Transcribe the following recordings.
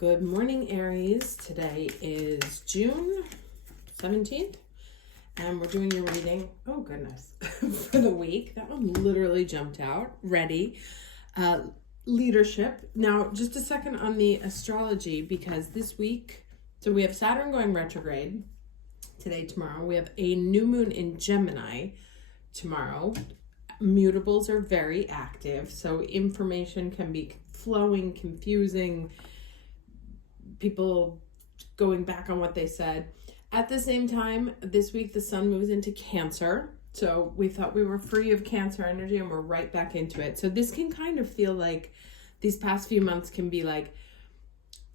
Good morning, Aries. Today is June 17th, and we're doing your reading, oh goodness, for the week. That one literally jumped out. Ready. Leadership. Now, just a second on the astrology, because this week, so we have Saturn going retrograde today, tomorrow. We have a new moon in Gemini tomorrow. Mutables are very active, so information can be flowing, confusing, people going back on what they said. At the same time, this week the sun moves into Cancer. So we thought we were free of Cancer energy and we're right back into it. So this can kind of feel like these past few months can be like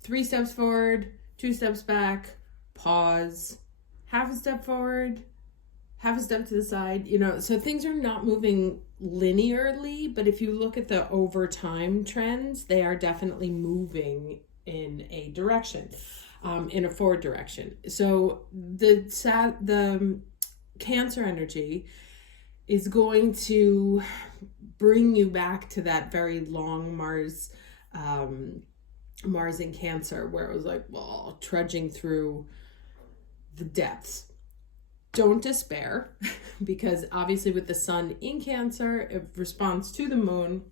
3 steps forward, 2 steps back, pause, half a step forward, half a step to the side, so things are not moving linearly, but if you look at the over time trends, they are definitely moving in a direction, in a forward direction. So the Cancer energy is going to bring you back to that very long Mars in Cancer, where it was like, well, trudging through the depths. Don't despair, because obviously with the sun in Cancer, it responds to the moon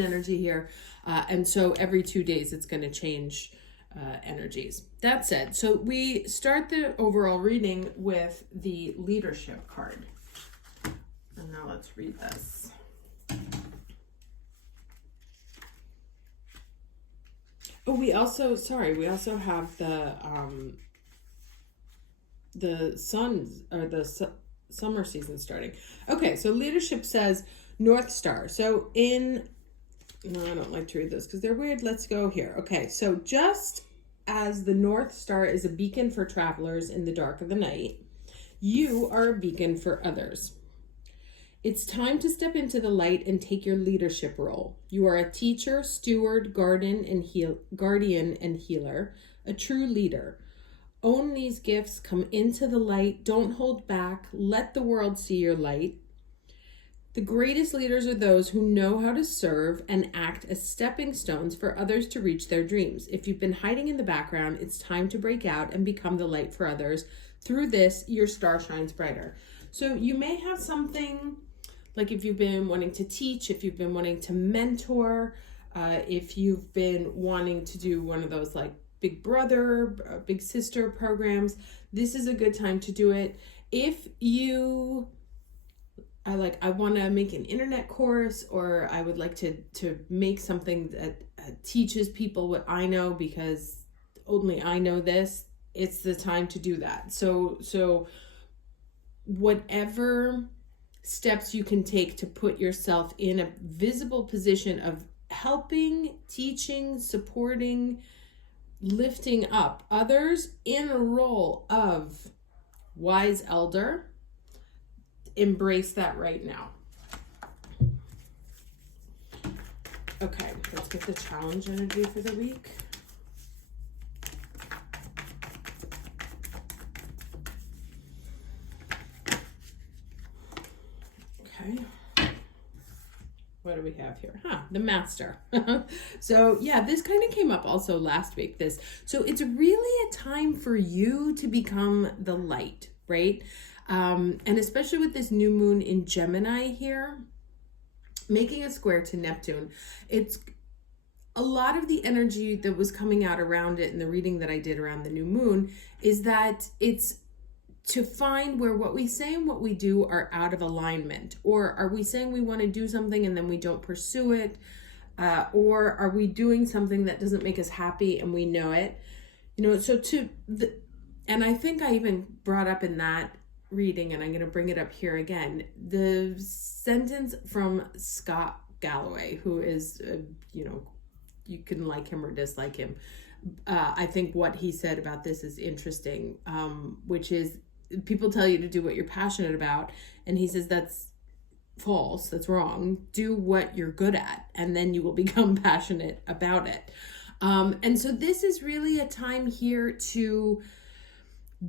energy here. And so every 2 days, it's going to change energies. That said, so we start the overall reading with the leadership card. And now let's read this. Oh, we also have the sun, or the summer season starting. Okay, so leadership says North Star. So no, I don't like to read this because they're weird. Let's go here. Okay, so just as the North Star is a beacon for travelers in the dark of the night, you are a beacon for others. It's time to step into the light and take your leadership role. You are a teacher, steward, guardian, and healer, a true leader. Own these gifts, come into the light, don't hold back, let the world see your light. The greatest leaders are those who know how to serve and act as stepping stones for others to reach their dreams. If you've been hiding in the background, it's time to break out and become the light for others. Through this, your star shines brighter. So you may have something, like if you've been wanting to teach, if you've been wanting to mentor, if you've been wanting to do one of those like big brother, big sister programs, this is a good time to do it. If you I want to make an internet course, or I would like to make something that teaches people what I know because only I know this, it's the time to do that. So whatever steps you can take to put yourself in a visible position of helping, teaching, supporting, lifting up others in a role of wise elder, embrace that right now. Okay, let's get the challenge energy for the week. Okay. What do we have here? The Master. So yeah, this kind of came up also last week. So it's really a time for you to become the light, right? And especially with this new moon in Gemini here, making a square to Neptune, it's a lot of the energy that was coming out around it in the reading that I did around the new moon is that it's to find where what we say and what we do are out of alignment. Or are we saying we want to do something and then we don't pursue it? Or are we doing something that doesn't make us happy and we know it? And I think I even brought up in that reading, and I'm going to bring it up here again, the sentence from Scott Galloway, who is, you can like him or dislike him. I think what he said about this is interesting, which is people tell you to do what you're passionate about. And he says that's false. That's wrong. Do what you're good at, and then you will become passionate about it. And so this is really a time here to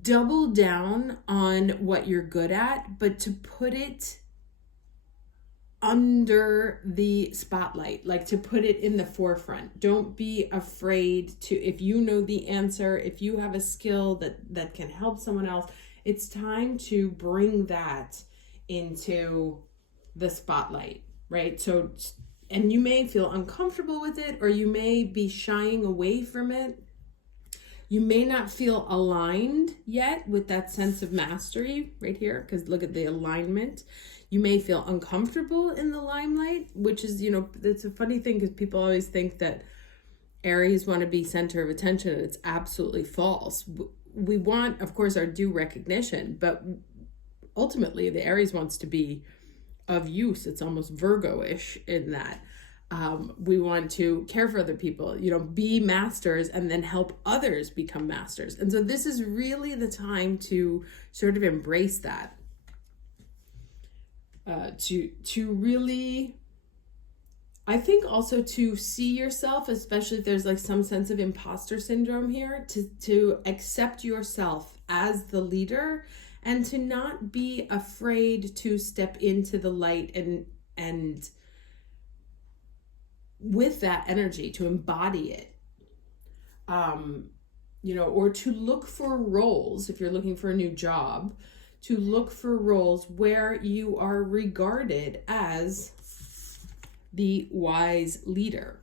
double down on what you're good at, but to put it under the spotlight, like to put it in the forefront. Don't be afraid to, if you know the answer, if you have a skill that can help someone else, it's time to bring that into the spotlight, right? So, and you may feel uncomfortable with it, or you may be shying away from it. You may not feel aligned yet with that sense of mastery right here, because look at the alignment. You may feel uncomfortable in the limelight, which is, you know, it's a funny thing because people always think that Aries want to be center of attention, and it's absolutely false. We want, of course, our due recognition, but ultimately the Aries wants to be of use. It's almost Virgo-ish in that. We want to care for other people, you know, be masters and then help others become masters. And so this is really the time to sort of embrace that. To really, I think also to see yourself, especially if there's like some sense of imposter syndrome here, to accept yourself as the leader and to not be afraid to step into the light and with that energy to embody it. You know, or to look for roles, if you're looking for a new job, to look for roles where you are regarded as the wise leader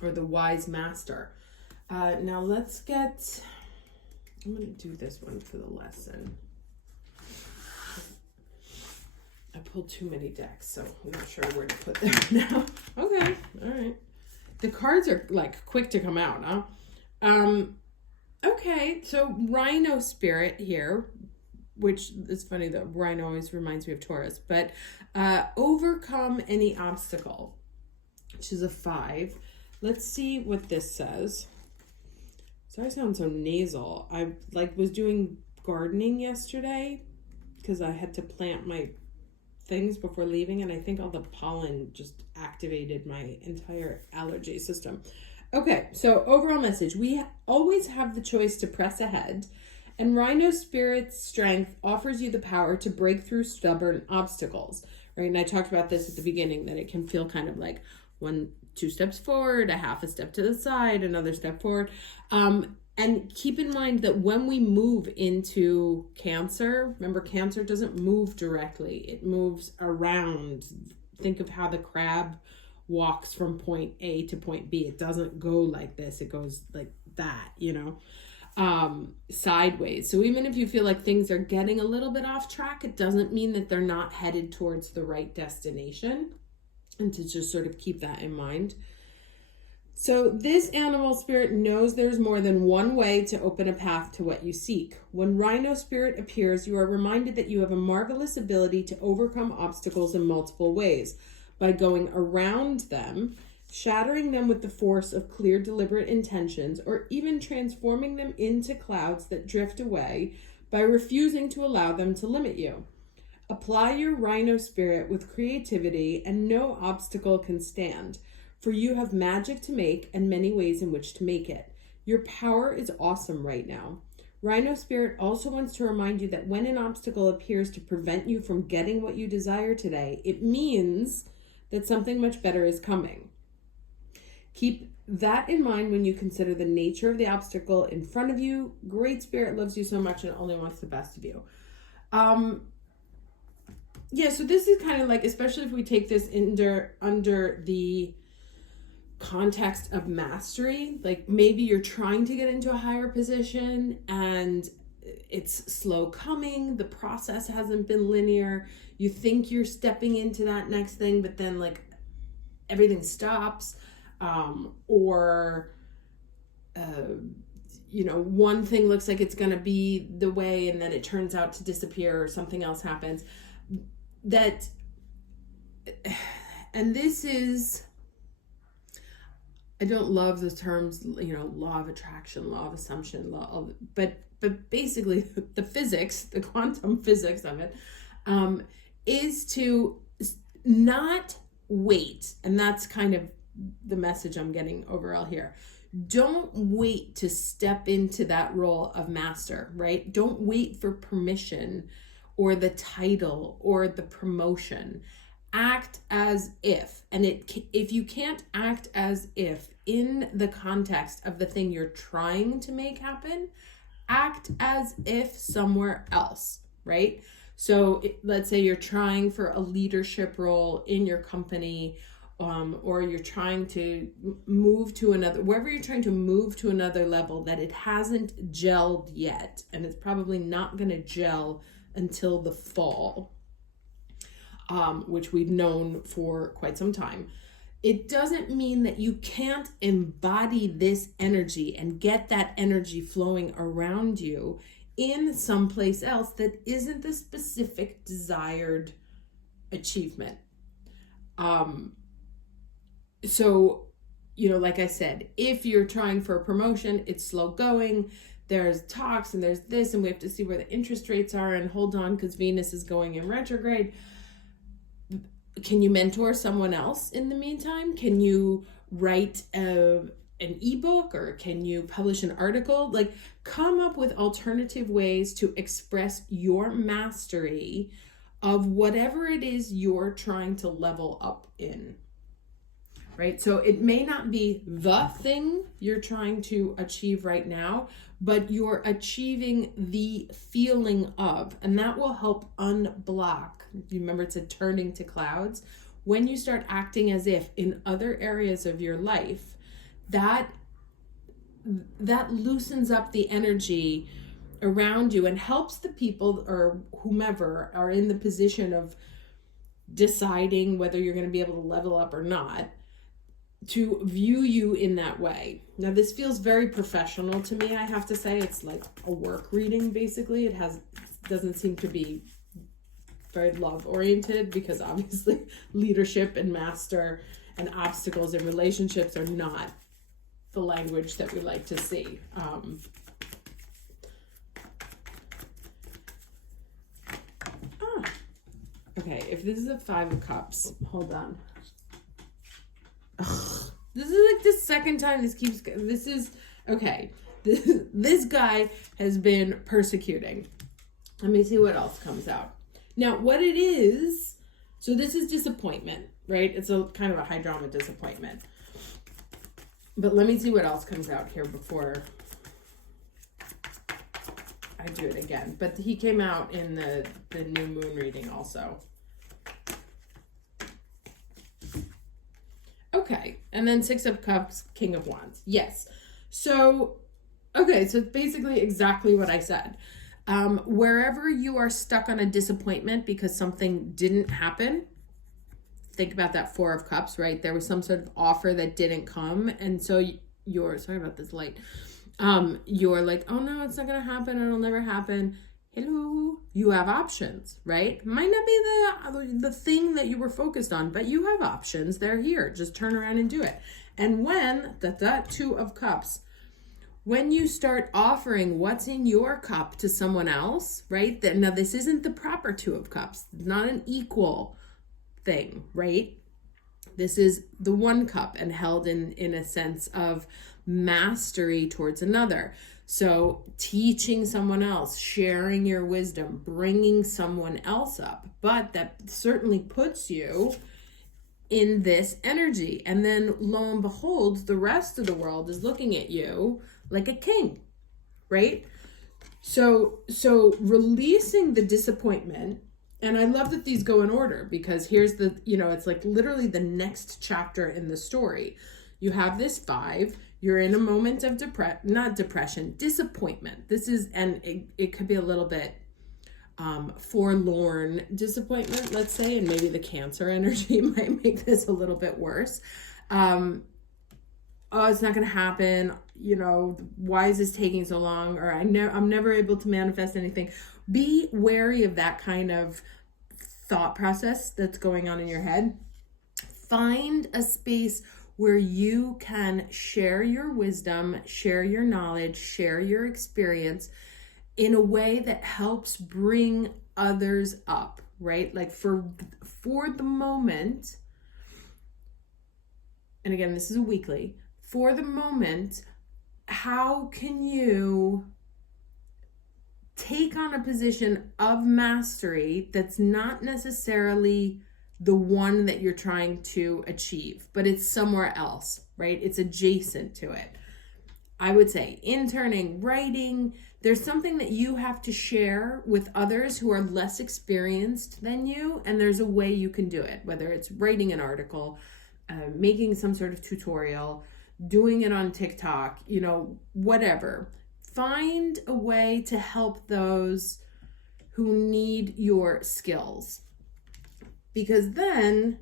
or the wise master. Now let's get, I'm going to do this one for the lesson. I pulled too many decks, so I'm not sure where to put them now. Okay, all right. The cards are like quick to come out, huh? Okay, so Rhino Spirit here, which is funny that Rhino always reminds me of Taurus, but overcome any obstacle, which is a 5. Let's see what this says. Sorry I sound so nasal. I was doing gardening yesterday because I had to plant my things before leaving, and I think all the pollen just activated my entire allergy system. Okay, so overall message, we always have the choice to press ahead, and Rhino Spirit's strength offers you the power to break through stubborn obstacles, right? And I talked about this at the beginning, that it can feel kind of like 2 steps forward, a half a step to the side, another step forward. And keep in mind that when we move into Cancer, remember Cancer doesn't move directly. It moves around. Think of how the crab walks from point A to point B. It doesn't go like this. It goes like that, you know, sideways. So even if you feel like things are getting a little bit off track, it doesn't mean that they're not headed towards the right destination. And to just sort of keep that in mind. So this animal spirit knows there's more than one way to open a path to what you seek. When Rhino Spirit appears, you are reminded that you have a marvelous ability to overcome obstacles in multiple ways by going around them, shattering them with the force of clear, deliberate intentions, or even transforming them into clouds that drift away by refusing to allow them to limit you. Apply your Rhino Spirit with creativity, and no obstacle can stand. For you have magic to make and many ways in which to make it. Your power is awesome right now. Rhino Spirit also wants to remind you that when an obstacle appears to prevent you from getting what you desire today, it means that something much better is coming. Keep that in mind when you consider the nature of the obstacle in front of you. Great Spirit loves you so much and only wants the best of you. Yeah, so this is kind of like, especially if we take this under the context of mastery, like maybe you're trying to get into a higher position and it's slow coming, the process hasn't been linear, you think you're stepping into that next thing, but then like everything stops, or you know, one thing looks like it's going to be the way and then it turns out to disappear, or something else happens. And this is, I don't love the terms, you know, law of attraction, law of assumption, but basically the physics, the quantum physics of it, is to not wait. And that's kind of the message I'm getting overall here. Don't wait to step into that role of master, right? Don't wait for permission or the title or the promotion. act as if, and if you can't act as if in the context of the thing you're trying to make happen, act as if somewhere else, right? So let's say you're trying for a leadership role in your company, or you're trying to move to another, wherever you're trying to move to another level that it hasn't gelled yet, and it's probably not going to gel until the fall, which we've known for quite some time. It doesn't mean that you can't embody this energy and get that energy flowing around you in someplace else that isn't the specific desired achievement. So, like I said, if you're trying for a promotion, it's slow going. There's talks and there's this, and we have to see where the interest rates are, and hold on because Venus is going in retrograde. Can you mentor someone else in the meantime? Can you write an ebook, or can you publish an article? Like, come up with alternative ways to express your mastery of whatever it is you're trying to level up in. Right? So it may not be the thing you're trying to achieve right now, but you're achieving the feeling of, and that will help unblock. You remember it said turning to clouds. When you start acting as if in other areas of your life, that loosens up the energy around you and helps the people or whomever are in the position of deciding whether you're going to be able to level up or not, to view you in that way. Now, this feels very professional to me, I have to say. It's like a work reading, basically. It doesn't seem to be very love-oriented, because obviously leadership and master and obstacles in relationships are not the language that we like to see. Okay, if this is a 5 of Cups, hold on. Ugh, this is like the second time this guy has been persecuting. Let me see what else comes out. Now, what it is, so this is disappointment, right? It's a kind of a high drama disappointment. But let me see what else comes out here before I do it again. But he came out in the new moon reading also. Okay, and then 6 of Cups, King of Wands. Yes. So, okay, so it's basically exactly what I said. Wherever you are stuck on a disappointment because something didn't happen, think about that 4 of Cups, right? There was some sort of offer that didn't come, and so you're, sorry about this light, you're like, oh no, it's not going to happen, it'll never happen. Hello, you have options, right? Might not be the thing that you were focused on, but you have options. They're here. Just turn around and do it. And when that 2 of Cups, when you start offering what's in your cup to someone else, right? Now, this isn't the proper 2 of Cups. It's not an equal thing, right? This is the 1 cup and held in a sense of mastery towards another. So teaching someone else, sharing your wisdom, bringing someone else up, but that certainly puts you in this energy. And then lo and behold, the rest of the world is looking at you like a king, right? So releasing the disappointment, and I love that these go in order, because here's it's like literally the next chapter in the story. You have this 5, you're in a moment of disappointment. This is, and it could be a little bit forlorn disappointment, let's say, and maybe the Cancer energy might make this a little bit worse. Oh, it's not going to happen. Why is this taking so long? Or I'm never able to manifest anything. Be wary of that kind of thought process that's going on in your head. Find a space where you can share your wisdom, share your knowledge, share your experience in a way that helps bring others up, right? Like for the moment, and again, this is a weekly, for the moment, how can you take on a position of mastery that's not necessarily the one that you're trying to achieve, but it's somewhere else, right? It's adjacent to it. I would say interning, writing, there's something that you have to share with others who are less experienced than you, and there's a way you can do it, whether it's writing an article, making some sort of tutorial, doing it on TikTok, whatever. Find a way to help those who need your skills, because then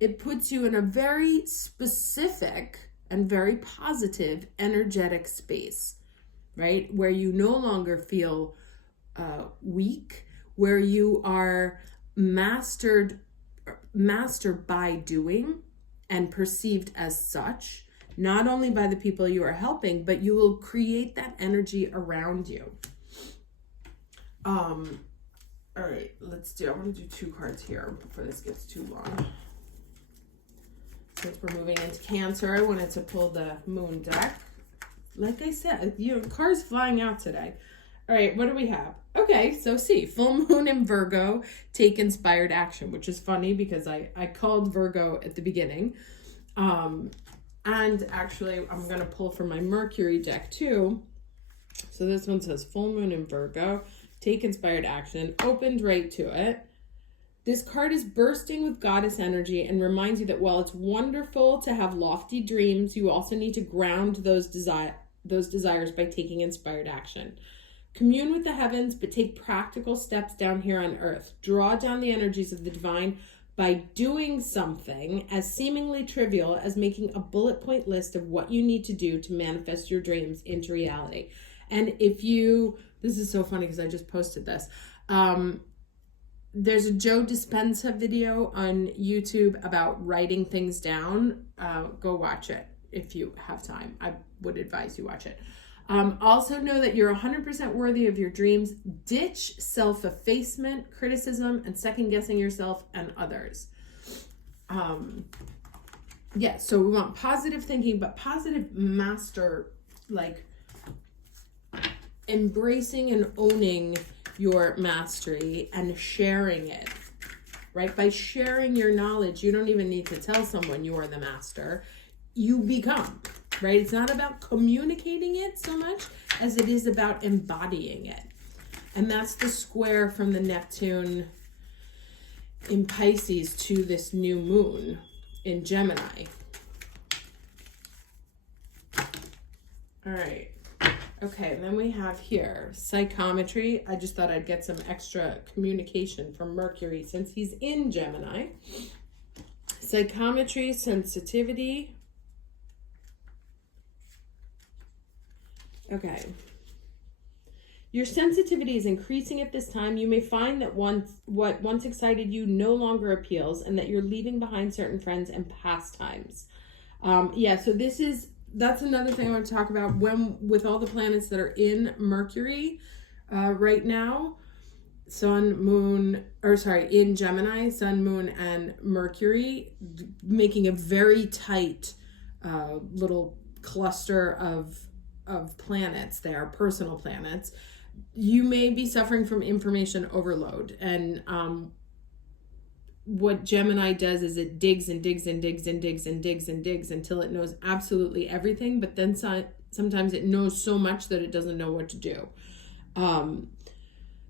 it puts you in a very specific and very positive energetic space, right? Where you no longer feel weak, where you are master by doing and perceived as such, not only by the people you are helping, but you will create that energy around you. All right, I'm going to do 2 cards here before this gets too long. Since we're moving into Cancer, I wanted to pull the Moon deck. Like I said, cards flying out today. All right, what do we have? Okay, so full moon in Virgo, take inspired action, which is funny because I called Virgo at the beginning. And actually, I'm going to pull from my Mercury deck too. So this one says full moon in Virgo, take inspired action, opened right to it. This card is bursting with goddess energy and reminds you that while it's wonderful to have lofty dreams, you also need to ground those desires by taking inspired action. Commune with the heavens, but take practical steps down here on earth. Draw down the energies of the divine by doing something as seemingly trivial as making a bullet point list of what you need to do to manifest your dreams into reality. And this is so funny because I just posted this. There's a Joe Dispenza video on YouTube about writing things down. Go watch it if you have time. I would advise you watch it. Also know that you're 100% worthy of your dreams. Ditch self-effacement, criticism, and second-guessing yourself and others. So we want positive thinking, but positive master, like embracing and owning your mastery and sharing it, right? By sharing your knowledge, you don't even need to tell someone you are the master. You become, right? It's not about communicating it so much as it is about embodying it. And that's the square from the Neptune in Pisces to this new moon in Gemini. All right. Okay, then we have here psychometry. I just thought I'd get some extra communication from Mercury since he's in Gemini. Psychometry, sensitivity. Okay. Your sensitivity is increasing at this time. You may find that what once excited you no longer appeals and that you're leaving behind certain friends and pastimes. So that's another thing I want to talk about with all the planets that are in Mercury right now. In Gemini, Sun, Moon, and Mercury, making a very tight little cluster of planets there, personal planets. You may be suffering from information overload, and what Gemini does is it digs and digs and digs and digs and digs and digs until it knows absolutely everything, but then sometimes it knows so much that it doesn't know what to do.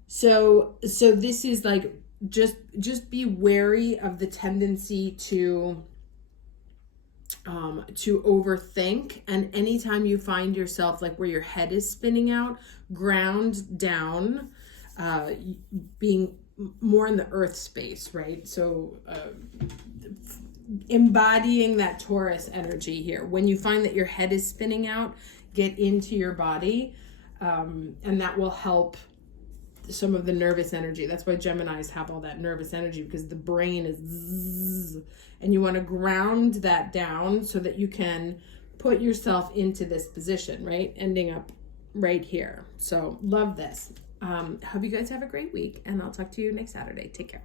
So this is like, just be wary of the tendency to overthink, and anytime you find yourself like where your head is spinning out, ground down, being more in the earth space, right? So embodying that Taurus energy here. When you find that your head is spinning out, get into your body, and that will help some of the nervous energy. That's why Geminis have all that nervous energy, because the brain is zzz, and you want to ground that down so that you can put yourself into this position, right? Ending up right here. So love this. Hope you guys have a great week, and I'll talk to you next Saturday. Take care.